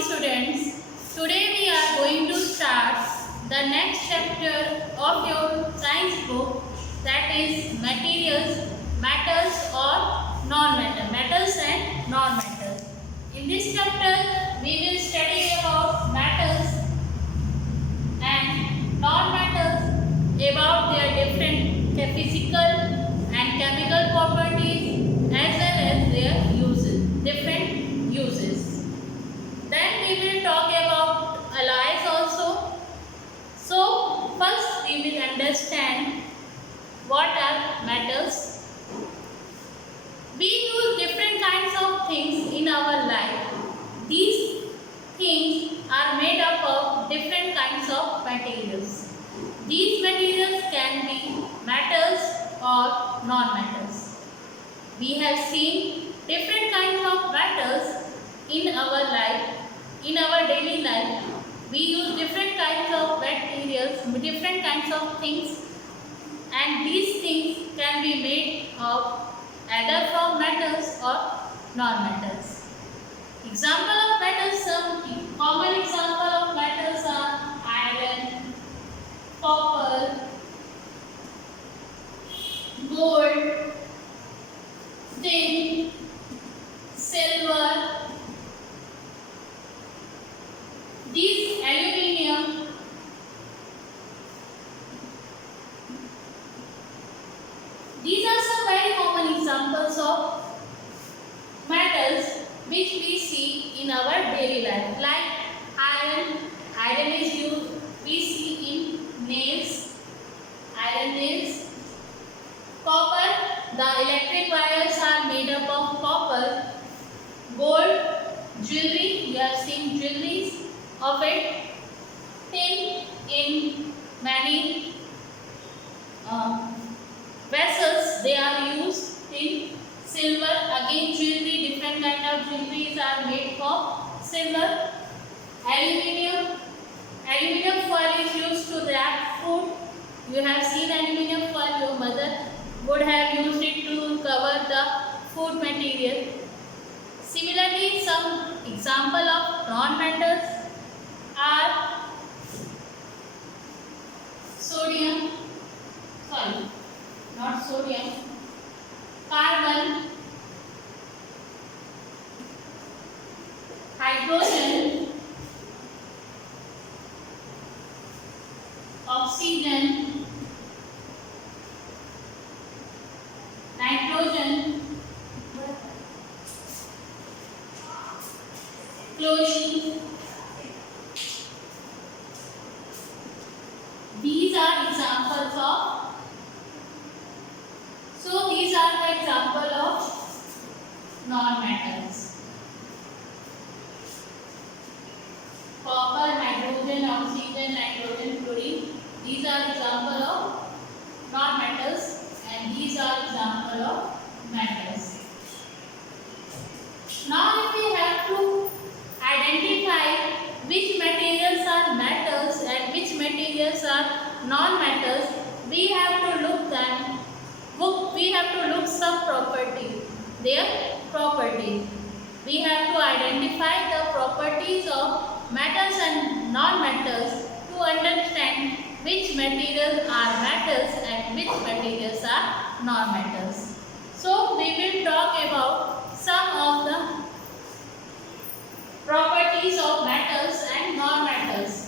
students. Today we are going to start the next chapter of your science book, that is materials, metals or non-metal, metals and non-metals. In this chapter we will study about metals and non-metals, about their different physical and chemical properties as well as their uses, different uses. Then we will talk about alloys also. So first we will understand what are metals. We use different kinds of things in our life. These things are made up of different kinds of materials. These materials can be metals or non-metals. We have seen different kinds of metals in our life, in our daily life. We use different kinds of materials, different kinds of things, and these things can be made of either from metals or non-metals. Example of metals, some common example of metals are iron, copper, gold, tin, silver. These aluminium, these are some very common examples of metals which we see in our daily life. Like iron is used, we see in nails, iron nails. Copper, the electric wires are made up of copper. Gold, jewelry, we are seeing jewelries of it. Tin, in many vessels they are used. Tin, silver, again jewelry, different kind of jewelries are made from silver. Aluminium foil is used to wrap food. You have seen aluminium foil, your mother would have used it to cover the food material. Similarly, some example of non-metals are carbon, hydrogen, oxygen, nitrogen, chlorine. These are examples of, these are the example of non-metals. Copper, hydrogen, oxygen, nitrogen, chlorine. These are example of non-metals and these are example of metals. Now if we have to identify which materials are metals and which materials are non-metals, we have to look some properties, their properties. We have to identify the properties of metals and non-metals to understand which materials are metals and which materials are non-metals. So we will talk about some of the properties of metals and non-metals.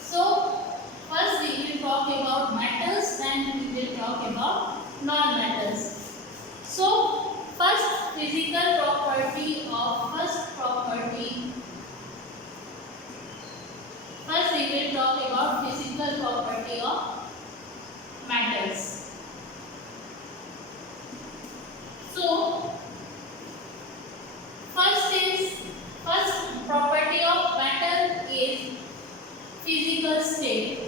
So first we will talk about metals, then we will talk about non-metals. So first we will talk about physical property of metals. So first property of metal is physical state.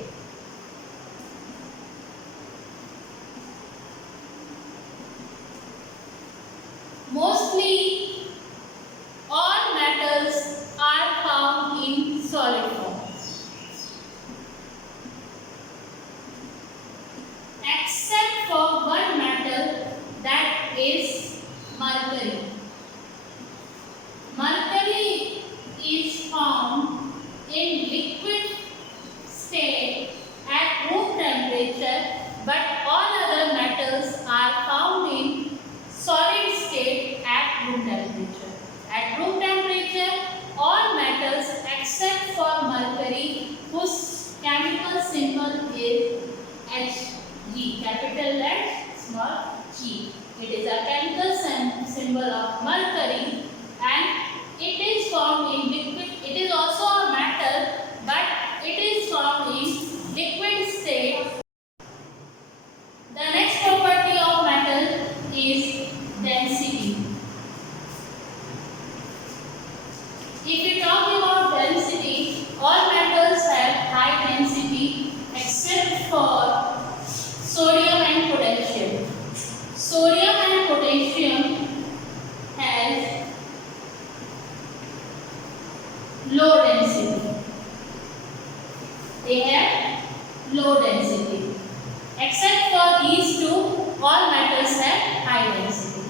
Mostly is mercury. Mercury is found in liquid state at room temperature, but all other metals are found in solid state at room temperature. At room temperature, all metals except for mercury, whose chemical symbol is Hg, capital H, small g. It is a chemical symbol of mercury, and it is found in liquid. It is also a metal, but it is found in liquid state. The next property of metal is density. If you talk about density, all metals have high density except for sodium and potassium. Sodium and potassium has low density. They have low density. Except for these two, all metals have high density.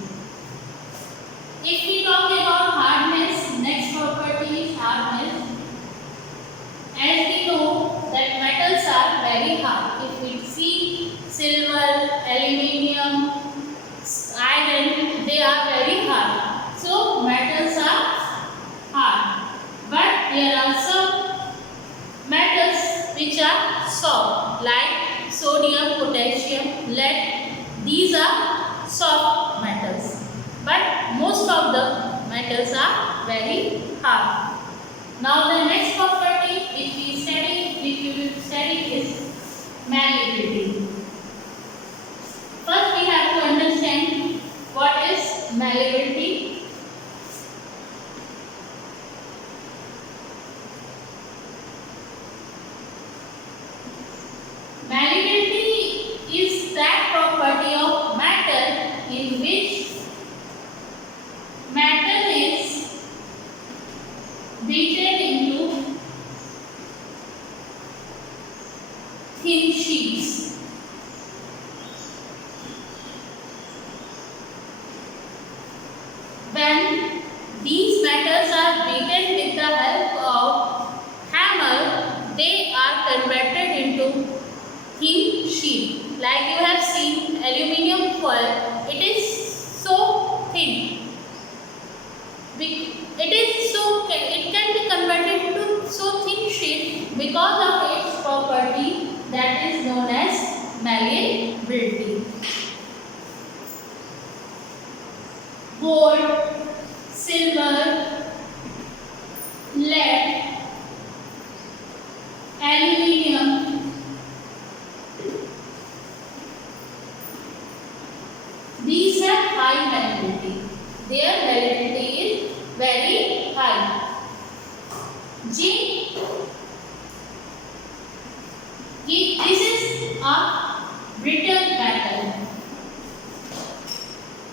If we talk about hardness, next property is hardness. As we know that metals are very hard. If we see silver, aluminium, iron, they are very hard. So metals are hard. But there are some metals which are soft, like sodium, potassium, lead. These are soft metals. But most of the metals are very hard. Now the next property which we will study is malleability. First we have to understand what is malleability. Malleability is that property of matter in which matter is beaten into thin sheets. When these metals are beaten with the help of hammer, they are converted into thin sheet. Like you have seen aluminium foil, it is so thin. It can be converted into so thin sheet because of its property that is known as malleability. Gold, silver, lead, aluminium, these have high malleability. Their malleability is very high. Zinc, this is a brittle metal.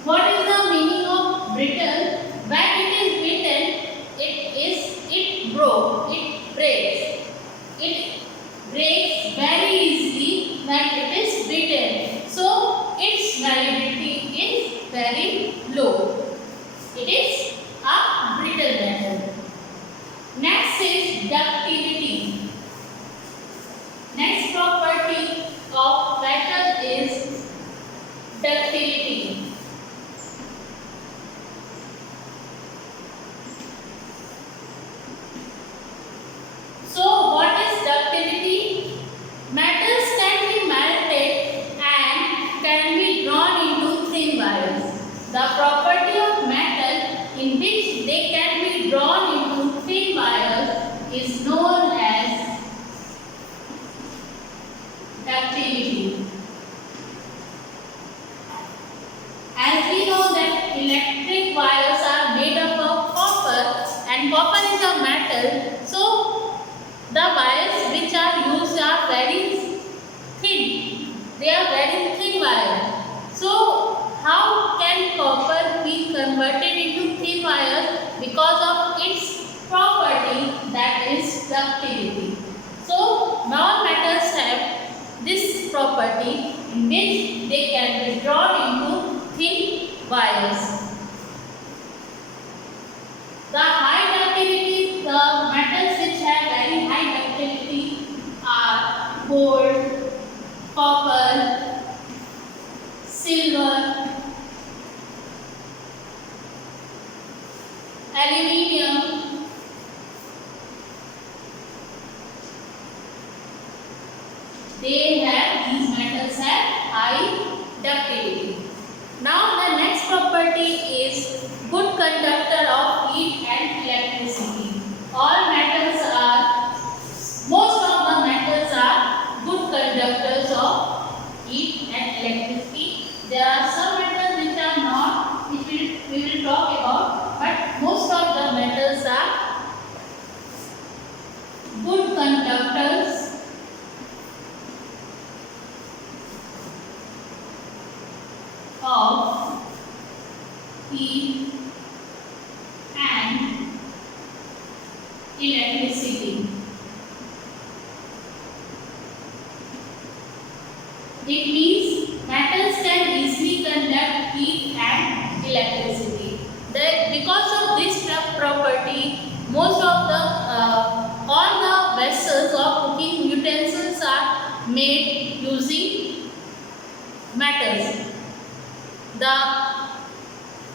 What is the meaning of brittle? When it is beaten, it breaks. It breaks very easily when it is beaten. So its malleability is very low. It is a brittle metal. Next is ductility. Next property of metal is ductility. So what is ductility? Metals can be melted and can be drawn into thin wires. The property of metal in which they can be drawn into thin wires is known as ductility. As we know that electric wires are made up of copper, and copper is a metal, so the wires which are used are very thin. They are very thin wires. So how can copper be converted into thin wires? Because of its property, that is ductility. So non-metals have this property in which they can be drawn into thin wires. The high ductility, the metals which have very high ductility are gold, copper, silver, aluminium, these metals have high ductility. Now the next property is good conductor of heat and electricity. Most of the metals are good conductors of heat and electricity. There are some metals which are not, which we will talk about, but most of the metals are good conductors of heat and electricity. It means metals can easily conduct heat and electricity. Because of this property, most of the all the vessels or cooking utensils are made using metals. The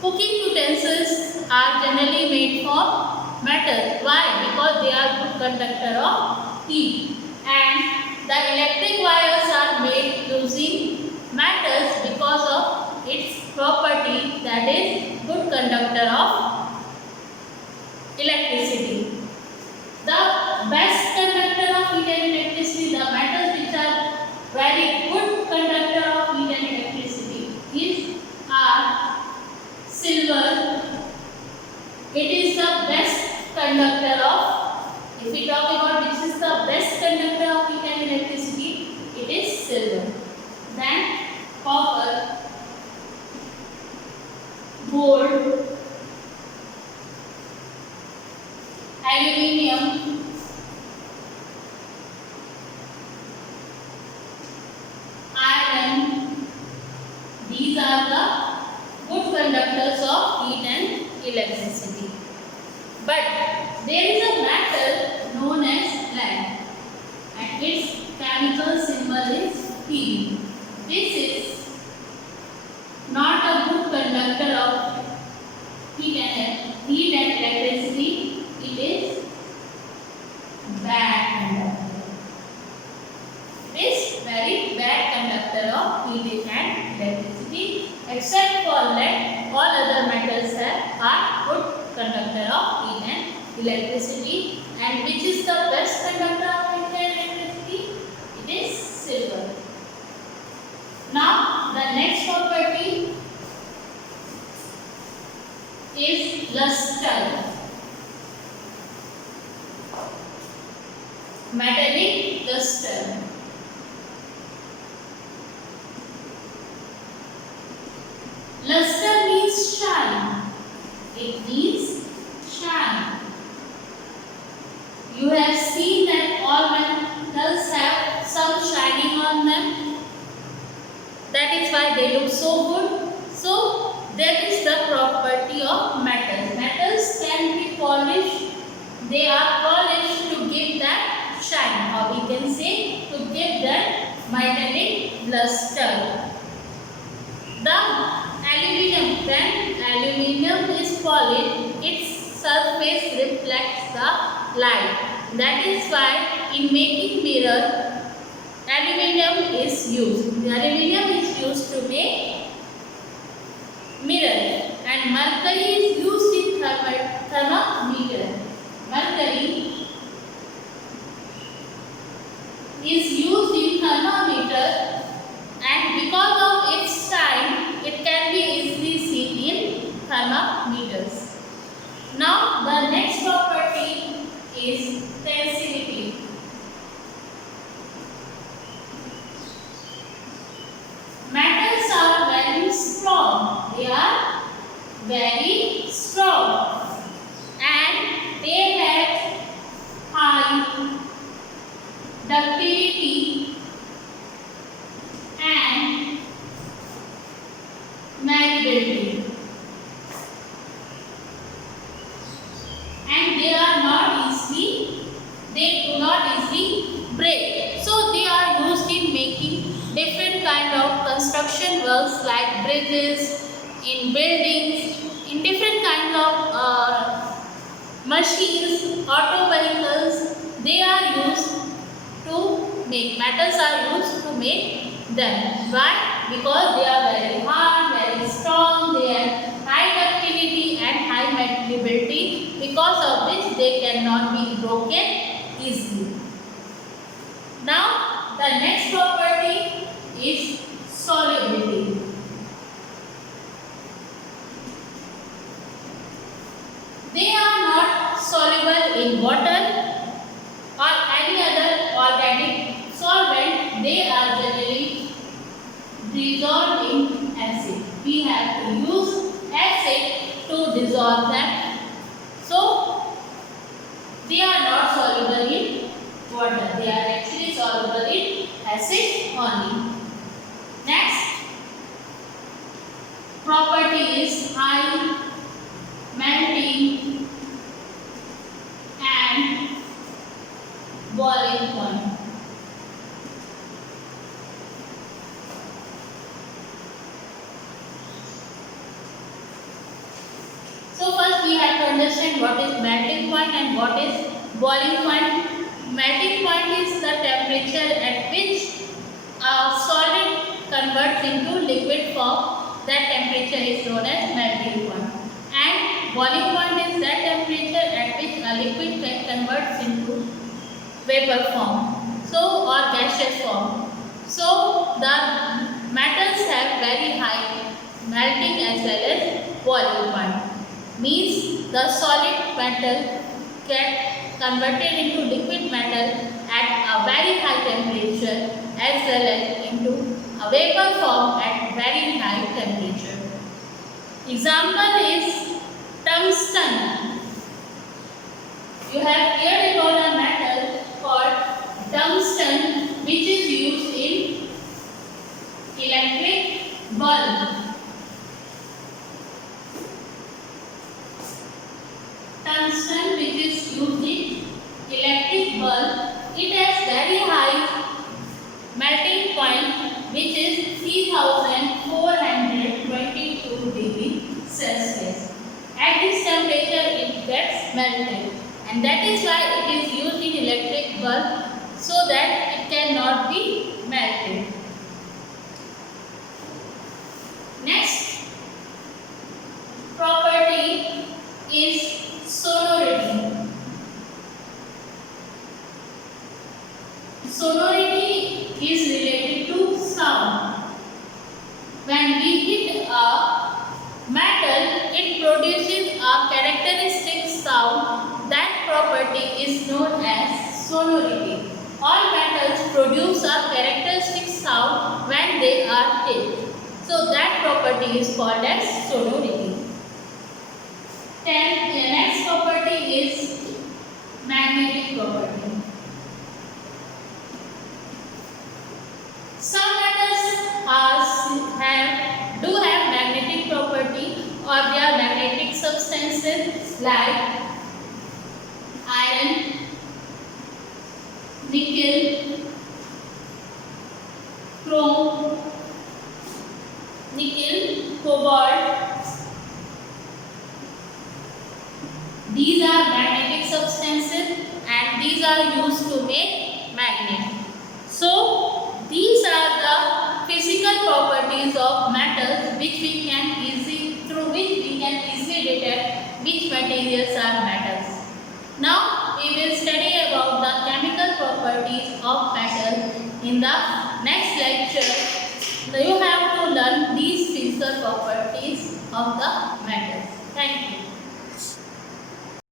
cooking utensils are generally made from metal. Why? Because they are good conductor of heat. And the electric wires are made using metals because of its property, that is good conductor of electricity. The best conductor of heat and electricity, the metals which are very good conductor of heat and electricity are silver. It is the best conductor of, if we talk about which is the best conductor of heat and electricity, it is silver. Then copper, gold, aluminium, iron. These are the good conductors of heat and electricity. But there is a metal known as lead, and its chemical symbol is Fe. This is not a good conductor of heat and electricity. It is bad conductor. It is very bad conductor of heat and electricity. Except for lead, all other metals are good conductor of heat and electricity. And which is the best conductor of heat and electricity? It is silver. Now the next property is luster. Metallic luster. Luster means shine. It means shine. You have seen that all metals have some shining on them. That is why they look so good. So that is the property of metals. Metals can be polished. They are polished to give that shine, or we can say to give that metallic luster. The aluminium, when aluminium is polished, its surface reflects the light. That is why in making mirror, aluminium is used. The aluminium is used to make mirror, and mercury is used in thermometer. Mercury is used in thermometer, and because of its shine, it can be easily seen in thermometers. Now the next property is tensility. Metals are very strong. They are very strong, and they have high ductility and malleability. works like bridges, in buildings, in different kinds of machines, auto vehicles. They are used to make, metals are used to make them. Why? Because they are very hard, very strong, they have high ductility and high malleability, because of which they cannot be broken easily. Now, the next property is solubility. They are not soluble in water or any other organic solvent. They are generally dissolved in acid. We have to use acid to dissolve them. So, they are not soluble in water. They are actually soluble in acid only. Next property is high melting and boiling point. So first we have to understand what is melting point and what is boiling point. Melting point is the temperature at which a solid converts into liquid form. That temperature is known as melting point. And boiling point is that temperature at which a liquid can convert into vapor form, so or gaseous form. So the metals have very high melting as well as boiling point. Means the solid metal get converted into liquid metal at a very high temperature as well as into a vapor form at very high temperature. Example is tungsten. You have heard about a metal called tungsten, which is used in electric bulb. Tungsten, which is used in electric bulb, it has very high melting point, which is 3422 degree Celsius. At this temperature it gets melted, and that is why it is used in electric bulb, so that it cannot be melted. Next property is sonority. Sonority is related to sound. When we hit a metal, it produces a characteristic sound. That property is known as sonority. All metals produce a characteristic sound when they are hit. So that property is called as sonority. Then the next property is magnetic property. Some metals do have magnetic property, or they are magnetic substances like iron, nickel, chrome, cobalt. These are magnetic substances and these are used to make magnet. So these are the physical properties of metals through which we can easily detect which materials are metals. Now we will study about the chemical properties of metals in the next lecture. You have to learn these physical properties of the metals. Thank you.